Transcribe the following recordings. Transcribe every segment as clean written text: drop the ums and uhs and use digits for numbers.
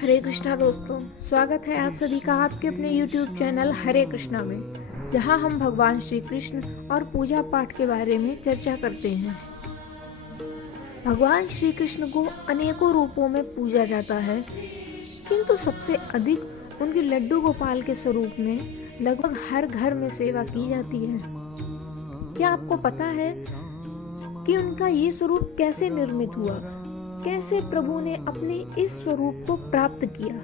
हरे कृष्णा दोस्तों, स्वागत है आप सभी का आपके अपने YouTube चैनल हरे कृष्णा में, जहां हम भगवान श्री कृष्ण और पूजा पाठ के बारे में चर्चा करते हैं। भगवान श्री कृष्ण को अनेकों रूपों में पूजा जाता है, किंतु सबसे अधिक उनकी लड्डू गोपाल के स्वरूप में लगभग हर घर में सेवा की जाती है। क्या आपको पता है कि उनका ये स्वरूप कैसे निर्मित हुआ? कैसे प्रभु ने अपने इस स्वरूप को प्राप्त किया?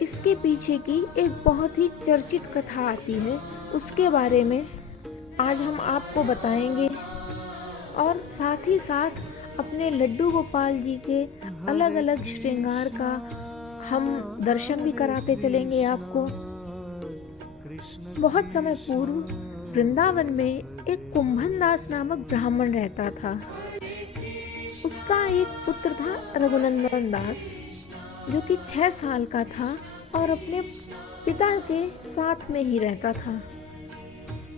इसके पीछे की एक बहुत ही चर्चित कथा आती है, उसके बारे में आज हम आपको बताएंगे और साथ ही साथ अपने लड्डू गोपाल जी के अलग अलग श्रृंगार का हम दर्शन भी कराते चलेंगे आपको। बहुत समय पूर्व वृंदावन में एक कुंभनदास नामक ब्राह्मण रहता था। उसका एक पुत्र था रघुनंदन दास, जो कि 6 साल का था और अपने पिता के साथ में ही रहता था।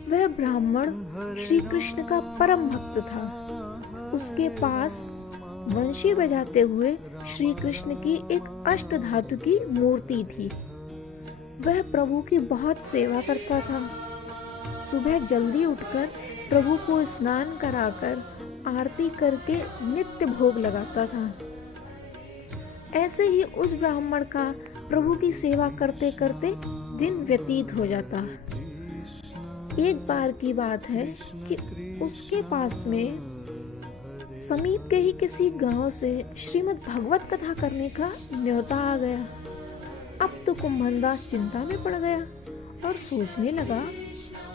वह ब्राह्मण श्री कृष्ण का परम भक्त था। उसके पास वंशी बजाते हुए श्री कृष्ण की एक अष्ट धातु की मूर्ति थी। वह प्रभु की बहुत सेवा करता था। सुबह जल्दी उठकर प्रभु को स्नान कराकर आरती करके नित्य भोग लगाता था। ऐसे ही उस ब्राह्मण का प्रभु की सेवा करते करते दिन व्यतीत हो जाता। एक बार की बात है कि उसके पास में समीप के ही किसी गांव से श्रीमद् भागवत कथा करने का न्योता आ गया। अब तो कुंभनदास चिंता में पड़ गया और सोचने लगा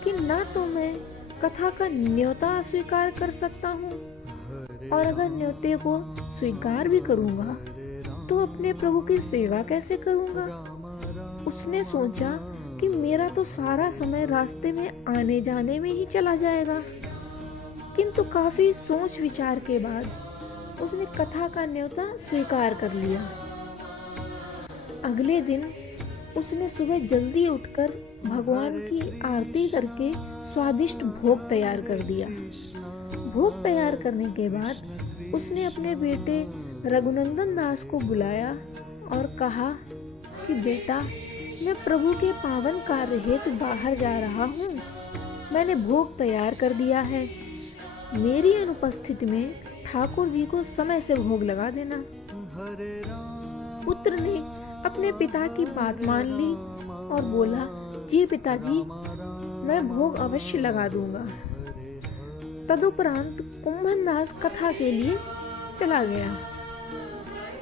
कि न तो मैं कथा का न्योता अस्वीकार कर सकता हूँ, और अगर न्योते को स्वीकार भी करूँगा तो अपने प्रभु की सेवा कैसे करूँगा। उसने सोचा कि मेरा तो सारा समय रास्ते में आने जाने में ही चला जाएगा। किंतु काफी सोच विचार के बाद उसने कथा का न्योता स्वीकार कर लिया। अगले दिन उसने सुबह जल्दी उठकर भगवान की आरती करके स्वादिष्ट भोग तैयार कर दिया। भोग तैयार करने के बाद उसने अपने बेटे रघुनंदन दास को बुलाया और कहा कि बेटा, मैं प्रभु के पावन कार्य हेतु बाहर जा रहा हूँ। मैंने भोग तैयार कर दिया है। मेरी अनुपस्थिति में ठाकुर जी को समय से भोग लगा देना। पुत्र ने अपने पिता की बात मान ली और बोला, जी पिताजी, मैं भोग अवश्य लगा दूंगा। तदुपरांत कुंभनदास कथा के लिए चला गया।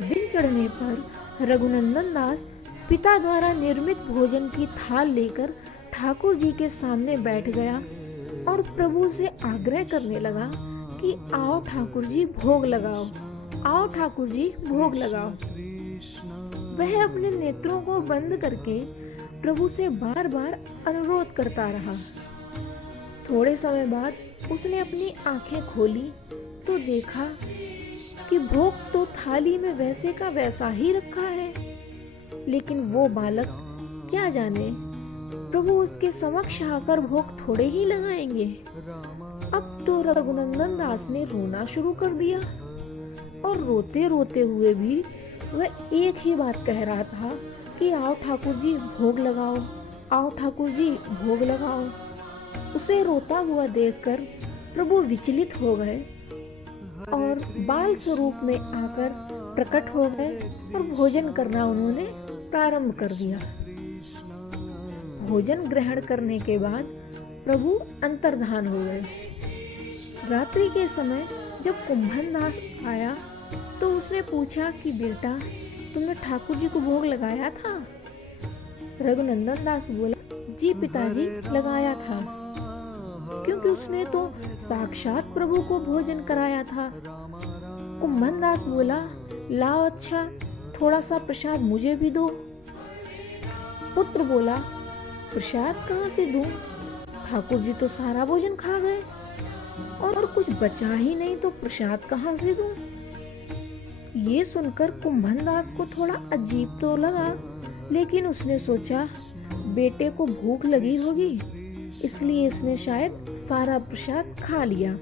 दिन चढ़ने पर रघुनंदन दास पिता द्वारा निर्मित भोजन की थाल लेकर ठाकुर जी के सामने बैठ गया और प्रभु से आग्रह करने लगा कि आओ ठाकुर जी भोग लगाओ, आओ ठाकुर जी भोग लगाओ। वह अपने नेत्रों को बंद करके प्रभु से बार बार अनुरोध करता रहा। थोड़े समय बाद उसने अपनी आंखें खोली तो देखा कि भोग तो थाली में वैसे का वैसा ही रखा है, लेकिन वो बालक क्या जाने प्रभु उसके समक्ष आकर भोग थोड़े ही लगाएंगे। अब तो रघुनंदन दास ने रोना शुरू कर दिया और रोते रोते हुए भी वह एक ही बात कह रहा था कि आओ ठाकुर जी भोग लगाओ, आओ ठाकुर जी भोग लगाओ। उसे रोता हुआ देखकर प्रभु विचलित हो गए और बाल स्वरूप में आकर प्रकट हो गए और भोजन करना उन्होंने प्रारंभ कर दिया। भोजन ग्रहण करने के बाद प्रभु अंतर्धान हो गए। रात्रि के समय जब कुंभनदास आया तो उसने पूछा कि बेटा, तुमने ठाकुर जी को भोग लगाया था? रघुनंदन दास बोला, जी पिताजी, लगाया था, क्योंकि उसने तो साक्षात प्रभु को भोजन कराया था। कुंभनदास बोला, लाओ अच्छा, थोड़ा सा प्रसाद मुझे भी दो। पुत्र बोला, प्रसाद कहाँ से दूं? ठाकुर जी तो सारा भोजन खा गए और कुछ बचा ही नहीं, तो प्रसाद कहाँ से दूं? ये सुनकर कुंभनदास को थोड़ा अजीब तो लगा, लेकिन उसने सोचा बेटे को भूख लगी होगी, इसलिए इसने शायद सारा प्रसाद खा लिया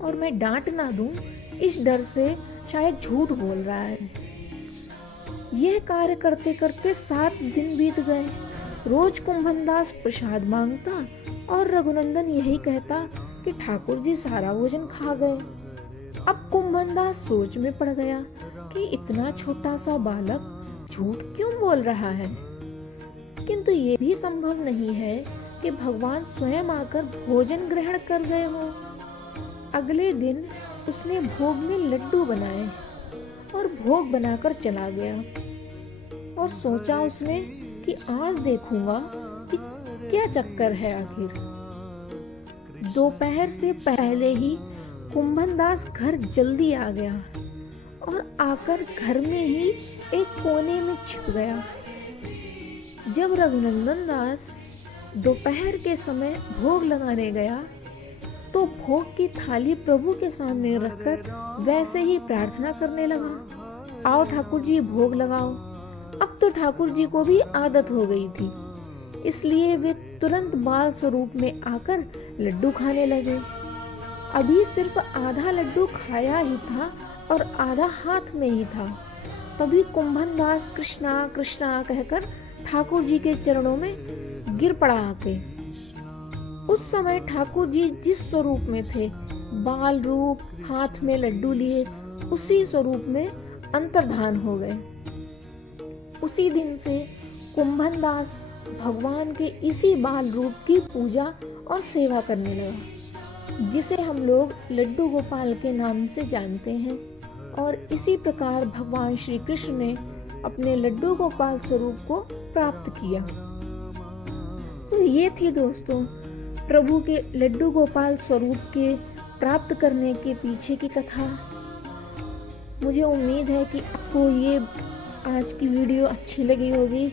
और मैं डांट ना दूं इस डर से शायद झूठ बोल रहा है। यह कार्य करते करते 7 दिन बीत गए। रोज कुंभनदास प्रसाद मांगता और रघुनंदन यही कहता कि ठाकुर जी सारा भोजन खा गए। अब कुंभनदास सोच में पड़ गया कि इतना छोटा सा बालक झूठ क्यों बोल रहा है, किंतु ये भी संभव नहीं है कि भगवान स्वयं आकर भोजन ग्रहण कर गए हो। अगले दिन उसने भोग में लड्डू बनाए और भोग बनाकर चला गया और सोचा उसने कि आज देखूंगा कि क्या चक्कर है आखिर। दोपहर से पहले ही कुंभनदास घर जल्दी आ गया और आकर घर में ही एक कोने में छिप गया। जब रघुनंदन दास दोपहर के समय भोग लगाने गया तो भोग की थाली प्रभु के सामने रखकर वैसे ही प्रार्थना करने लगा, आओ ठाकुर जी भोग लगाओ। अब तो ठाकुर जी को भी आदत हो गई थी, इसलिए वे तुरंत बाल स्वरूप में आकर लड्डू खाने लगे। अभी सिर्फ आधा लड्डू खाया ही था और आधा हाथ में ही था। तभी कुंभनदास कृष्णा कृष्णा कहकर ठाकुर जी के चरणों में गिर पड़ा आके। उस समय ठाकुर जी जिस स्वरूप में थे, बाल रूप, हाथ में लड्डू लिए, उसी स्वरूप में अंतर्धान हो गए। उसी दिन से कुंभनदास भगवान के इसी बाल रूप की पूजा और सेवा करने लगा, जिसे हम लोग लड्डू गोपाल के नाम से जानते हैं। और इसी प्रकार भगवान श्री कृष्ण ने अपने लड्डू गोपाल स्वरूप को प्राप्त किया। तो ये थी दोस्तों प्रभु के लड्डू गोपाल स्वरूप के प्राप्त करने के पीछे की कथा। मुझे उम्मीद है कि आपको ये आज की वीडियो अच्छी लगी होगी।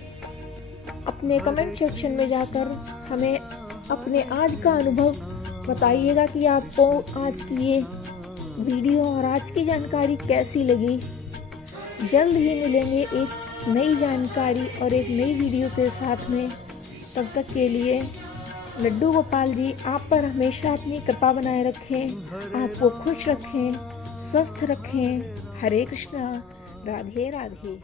अपने कमेंट सेक्शन में जाकर हमें अपने आज का अनुभव बताइएगा कि आपको आज की ये वीडियो और आज की जानकारी कैसी लगी। जल्द ही मिलेंगे एक नई जानकारी और एक नई वीडियो के साथ में। तब तक के लिए लड्डू गोपाल जी आप पर हमेशा अपनी कृपा बनाए रखें, आपको खुश रखें, स्वस्थ रखें। हरे कृष्णा, राधे राधे।